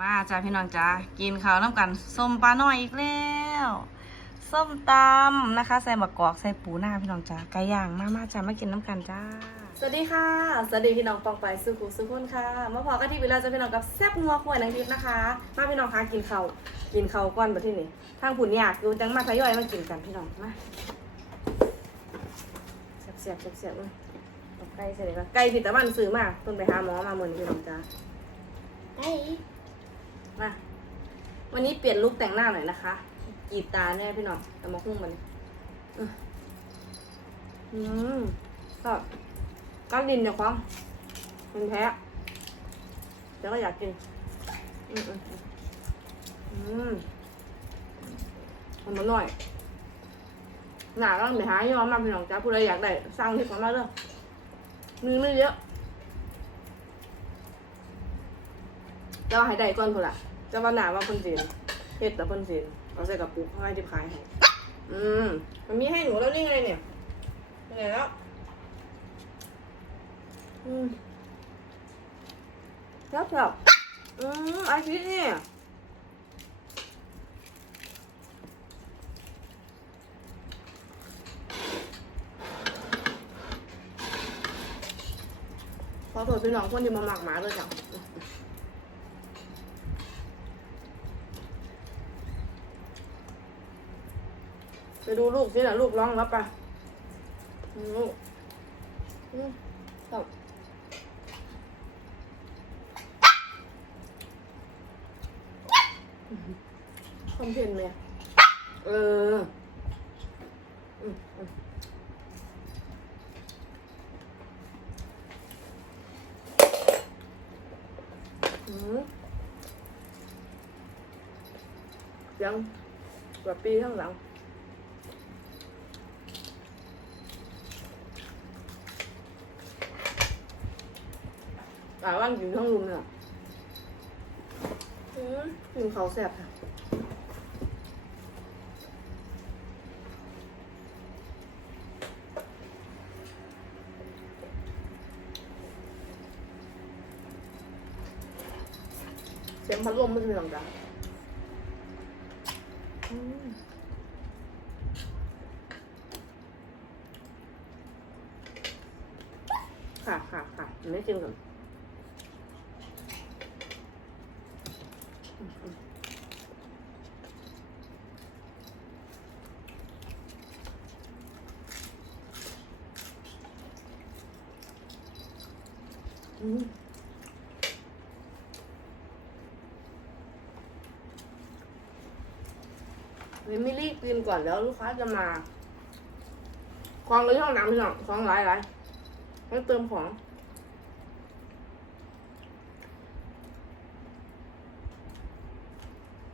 มาจ้าพี่น้องจ้ากินข้าวน้ำกันส้มปลาหน่อยอีกแล้ว ส้มตำนะคะ ใส่มะกอกใส่ปูหน้าพี่น้องจ้าไก่ย่างมามาจ้ามากินน้ำกันจ้า สวัสดีค่ะ สวัสดีพี่น้องปองไปสุขุสุขุนค่ะมาพอกันที่เวลาจะพี่น้องกับแซ่บงัวขวายนางทิพย์นะคะมาพี่น้องคะกินข้าวกินข้าวก้อนแบบที่นี่ทางผุนอยากอยู่จังมาทยอยมากินกันพี่น้องมาแซ่บแซ่บแซ่บแซ่บเลยเอาไก่ใส่เลยค่ะไก่ผิดแต่บ้านซื้อมาเพิ่นไปหาหมอมาเหมือนพี่น้องจ้าไอ้ มา วันนี้เปลี่ยนลุคแต่งหน้าหน่อยนะคะกรีดตาแน่พี่น้องแต่มาหุ้มมันอื้ออืมก็ก้าวดินเนี่ยควงเป็นแพ้แล้วก็อยากกิน อืมอืมอืมทำมาหน่อยหนาก็ไปหายอมมาพี่น้องจ้าผู้ใดอยากได้สั่งที่ของมาเลยมีไม่เยอะเจ้าให้ได้ก่อนพุ่นละ จ้าว่าหนาว่าเพิ่นจีเฮ็ดแต่เพิ่นจีเอาใส่กระปุกให้ที่ขายให้อืมมันมีให้หนูแล้วนี่ไงเนี่ยเป็นแล้วอืมแล้วแบบอืมอาทิตย์เนี่ยขอโทษพี่น้องคนที่มาหมักหมาด้วยจ้ะ ไปดูลูกสิล่ะลูกร้องรับปะลูกอืมครับคอมเพนไหมเออยังกว่าปีข้างหลัง อ่าว่างอยู่ทั้งรุมเนี่ยอืมกินเขาวแซ่บค่ะเสียงพัดลมมันจะมีดังๆอืมค่ะค่ะค่ะไม่จริงก่อนอืม วิมิลี่กินก่อนแล้วลูกค้าจะมาคลองเลยช่องน้ำพี่น้องคลองหลายหลายให้เติมของ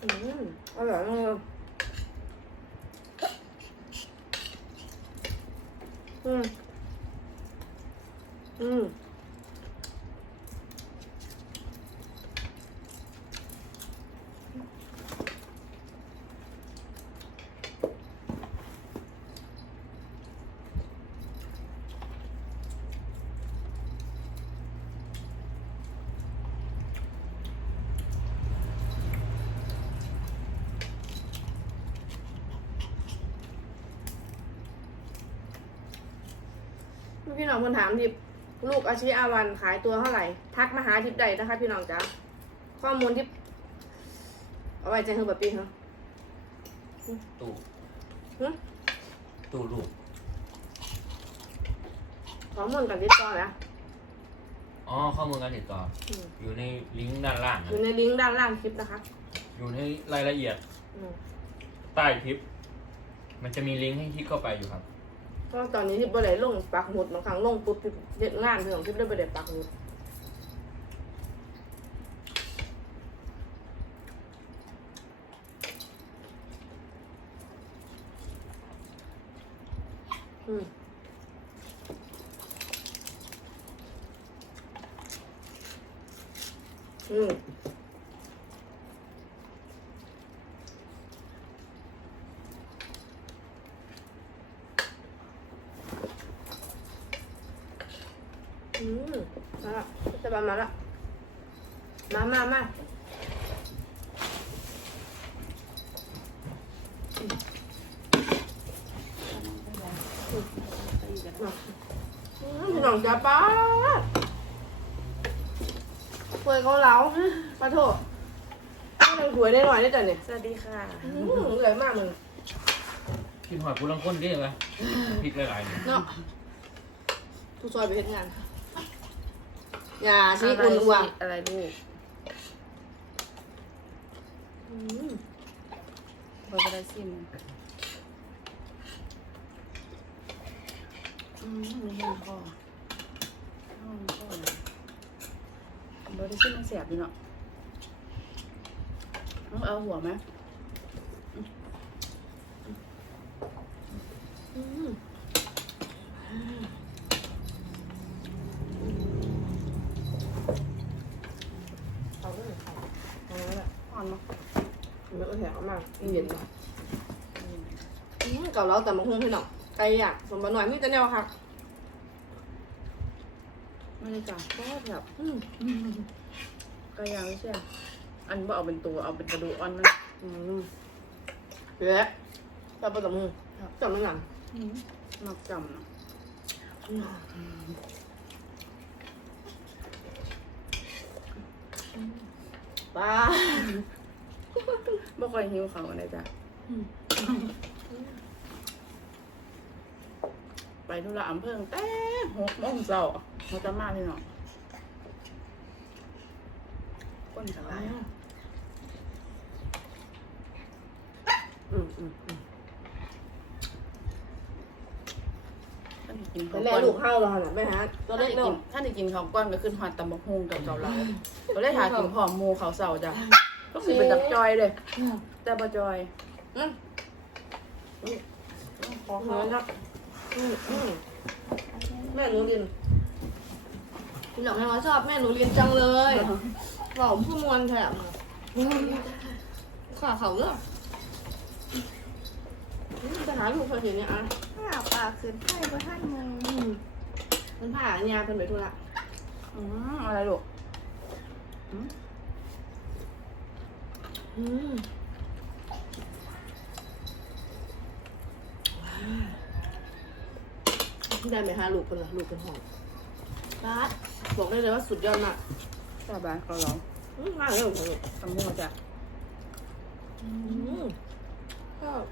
อืมอร่อยมากเลยอืมอืม พี่น้องคนถามทิพย์ลูกอาชีอาวันขายตัวเท่าไหร่ ทักมาหาทิพย์ได้นะคะ พี่น้องจ้าข้อมูลที่เอาไว้ใจเฮอแบบปีเหรอตู้หึตู้ลูกข้อมูลกันติดต่อแล้วอ๋อข้อมูลการติดต่ออืมอยู่ในลิงก์ด้านล่างอนะยู่ในลิงก์ด้านล่างคลิปนะคะ อยู่ในรายละเอียดอืมใต้คลิป มันจะมีลิงก์ให้คลิกเข้าไปอยู่ครับ เพราะตอนนี้ทิพย์บ่ได้ลงปักหมุดบางครั้งลงปุ๊บทิพย์เฮ็ดงานพี่องทิพย์ได้บ่ได้ปักหมุดอืมอืม มาละจะบามาละ มามามาหนองจ้าป้าเวยเขาเหลามาโทษให้เราสวยได้หน่อยได้จ้ะเนี่ยสวัสดีค่ะอื้อหืเหลือมากมึงกินหอยกูลังคนดิเหรองพริกหลายๆเนี่าะทุกซอยไปเห็นงาน อย่าชี้อุ่นอัวอะไรลูกอืมบอไปได้ซิมอืมไม่เห็นพ่อห้องพ่อบอได้ซิมมันเสียบดีเนาะต้องเอาหัวไหมอืมเอาด้วยเอาแล้วแหละ อ่อนมั้ง มันก็แถวมาก เย็นว่ะอืมเก่าแล้วแต่มาหุ้งพี่น้องไก่อยากสมบัติหน่อยมีแต่แนวค่ะไม่ได้จ้ะก็แบบอืมก็ยังไม่ใช่อันว่าเอาเป็นตัวเอาเป็นกระดูกอ่อนมันอืมเละแต่ประจำมือจำไม่หนังมักจำเนาะป้า บ่ค่อยหิวเขาเลยจ้ะไปธุระอำเภอแต่หกโมงเช้าเขาจะมาพี่น้องคนสบายอืมอืมอืมท่านได้กินแต่ข้าวแม่ก้อนลูกห้าวเราน่ะแม่ฮะตัท่าวนเล็ได้กเนาะกินท่านได้กินข้าวก้อนก็ขึ้นหอดตำบักฮุงกับเกาเหลาก็เลยทากินพร้อมหมูเขาวเสาจ้ะ ก็สิเป็นตับจอยเลย แต่บ่จอยอืมขอเหมืเขาอนนะอืมอืมแม่หนูเรียนพี่หน้องแม่ว่าชอบแม่หนูเรียนจังเลยบอกผู้มวลแถมข่าเขาเนอะอืมจะหาลูกเขาเห็นเนี่ยอะข้าวปลาขึ้นไข่ก็ท่านมึงอืมมันผ่าเนี่ยเป็นไปทุระอืมอะไรลูกอืม ได้ไหมคะลูกเป็นละลูกเป็นหอมร้านบอกได้เลยว่าสุดยอดมากสบายเกาเหลาอืมมากเลยของลูกตำหมูจ้ะอืมชอบ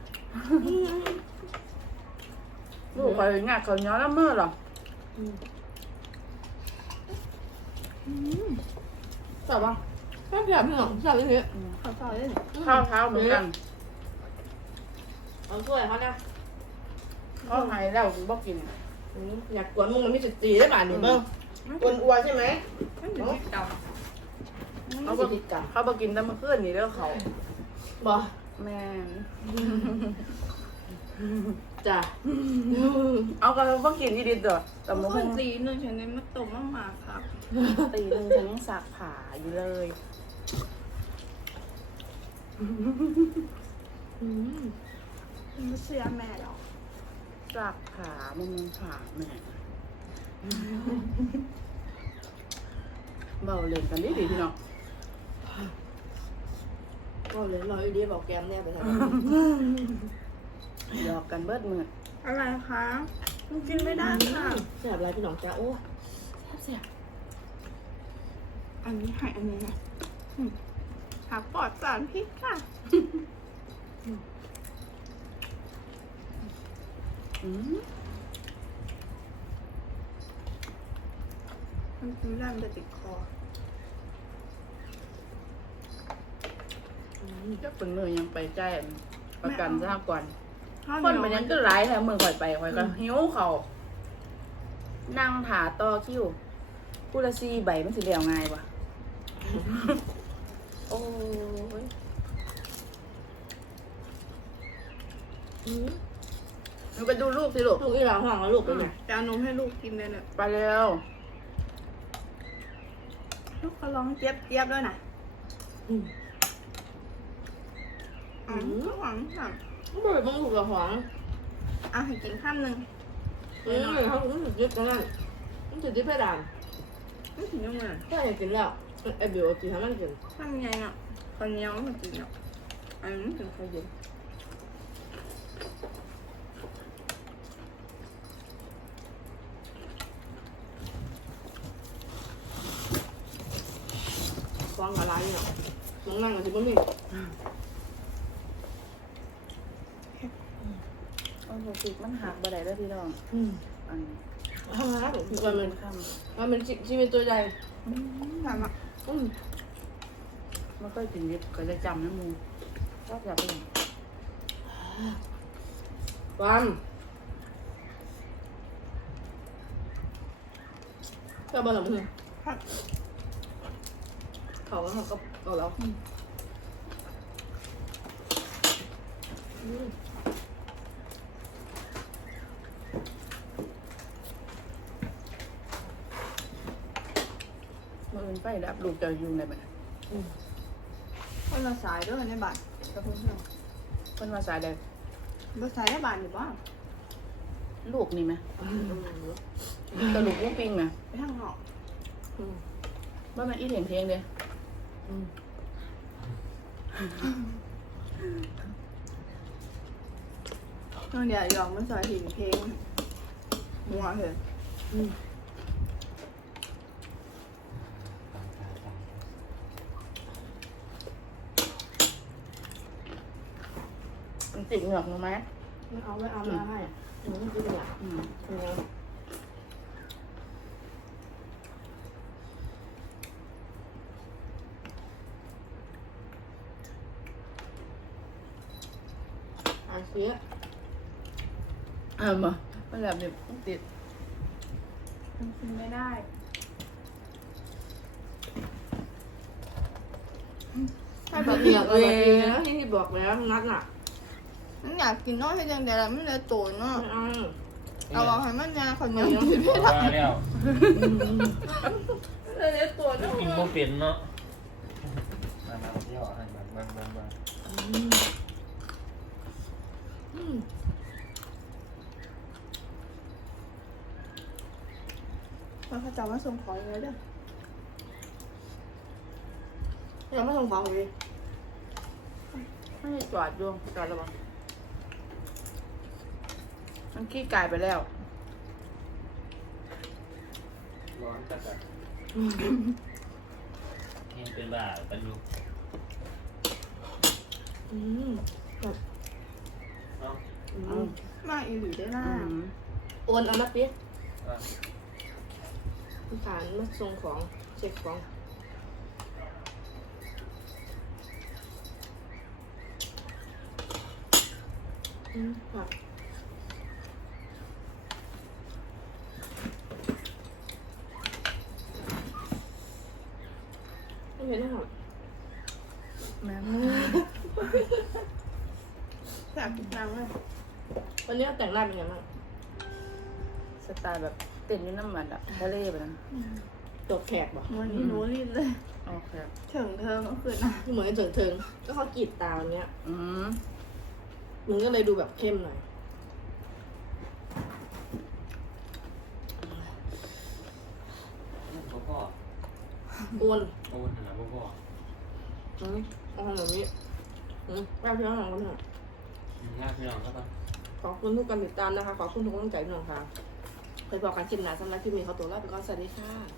ลูกคอยงาเขาวเหนียวแล้วมือเหรออืมชอบปะ ชอบแบบพี่หน่องชอบที่นี้ขอต่อเลยข้าวเช้าเหมือนกันเอาถ้วยเขาเนี่ยเขาให้แล้วบ่กินอืมอยากกวนมึงมันมีจุดจีได้ป่ะนี่เบิ้งกวนอัวใช่ไหมมันอยู่ที่เก่าเขาบอกติดกันเขาบ่กินแต่เมื่อคืนนี่แล้วเขาบอกแม่น จ้ะเอาก็บ่กินอีดิเด้อตำบักคหุ่นงสีหนึ่งฉันได้มาตบมาหมาครับตีหนึงฉันยังสักผาอยู่เลยอืมมันไม่เชื่อแม่หรอกสักผามันมึงผาแม่เบาเล่นกันดีดีๆพี่น้องก็เลยรออีเดียบอกแกมแน่ไปทาง หยอกกันเบิดมืออะไรคะมันกินไม่ได้ค่ะแสบอะไรพี่หน้องจ้าโอ้แสบอันนี้ให้อันนี้นะอืมหาปลอดสารพิษค่ะอืมมันกินได้มันจะติดคอจะเป็นมือยังไปแจ้งประกันสหกรณ์ข้าว คนเหมันนียัยวงก็หลายแถมมือข่อยไปข่อยก็หิวเขาวนั่งถาต่อคิวกูละซีใบมันสิเดียวง่ายวะโอ้ยอืมหนูไปดูลูกสิลูกลูกอีหลาห่วงแล้วลูกเป็นไงจะเอานมให้ลูกกินเลยเนี่ยไปเร็วลูกก็ร้องเจี๊ยบเจี๊ยบด้วยนะอืมอ๋อก็หวังค่ะ ไม่เป็นมันถูกกับหวานอะห้กินข้ามหนึ่งอืมเขาถึงสุดยึดกังนั้นมันสุดยึดเพดานไม่ถึงยังไงก็อยากกินแล้วไอเบลกินทำมันกินทำไงเนาะคนเดียมันกินเนาะอันนี้ถึงใครกินฟองกับไรเนาะน้องนั่งกับที่บ้านนี่ ติดมันหักบ่ได้เด้อพี่น้องอืมอันทำไมครับผมคือมันเป็เป็นนคำมันเป็นชีวิตตัวใหญ่ทำอะอืมมันก็กินเย็บก็จะจำนะมูชอบอยากเป็นความก็บอลหลังมือเขาก็เขาก็เอาแล้วอืม มืออื่นไปดับลูกจะอยู่ในบ้านคนละสายด้วยในบ้านกับเพื่อนเพิ่นว่าสายใดๆบ่สายในบ้านอยู่บ้างลูกนี่ไหมกระดูกลูกปิงไหมไปทางนอกอืมว่ามันอีเห็นเพลงเลยอืมน้องเดียวยอมมันสายหินเพลงหัวเหรอ อืมมันติดเหงือกหนูไหมไม่เอาไม่เอาไม่เอาให้อะหนูไม่กินหรอกอืมอืมอะเสียเออมามันแบบนี้มันติดมันกินไม่ได้ถ้าแบแบบบเดียวเลยนะที่ที่บอกแล้วนัดน่ะ มันอยากกินน้อยให้จังแต่ละมันเลยโตเนาะไม่เอาเอาเอาให้มันยาคนยังกินไม่ว่าได้แล้วเลยโตเนาะกินโมเป็นเนาะมามาเที่ยวให้บางบางบางบางอืมมันเขาจะมาส่งของเลยเด้อยังไม่ส่งของเลยไม่ได้จอดดวงจอดระวัง มันขี้กายไปแล้ว ร้อนจัดอะนี่เป็นบ้าปันยุกอืมแบบเนาะอือืมมมากอีหลีได้ล่ะอืมโอนเอามาสิอะสารมาส่งของเช็คของอืมค่ะไม่เห็นนะครับ แม่ แสบกินน้ำเลย วั นนี้แต่งหน้าเป็นไงบ้างสไตล์แบบเต้นอยู่น้ำมันอะทะเลแบบนั้นตกแขกบ่วันนี้หนูรีบเลยโอเคถึงเธอเมื่อคืนนะที่เหมือนไอ้เถิงเถิงก็เขากรีดตาวันเนี้ย อืมมันก็เลยดูแบบเข้มหน่อยพ่อพ่อโอนโอนหาพ่อพ่ออืมเอาแบบนี้อืมแป๊บเดียวหลังกันเถอะง่ายพี่น้องครับ ขอบคุณทุกการติดตามนะคะ ขอบคุณทุกกำลังใจพี่น้องค่ะเคยบอกกันคลิปหนาสำหรับคลิปนี้เขาตัวลาไปก่อนสวัสดีค่ะ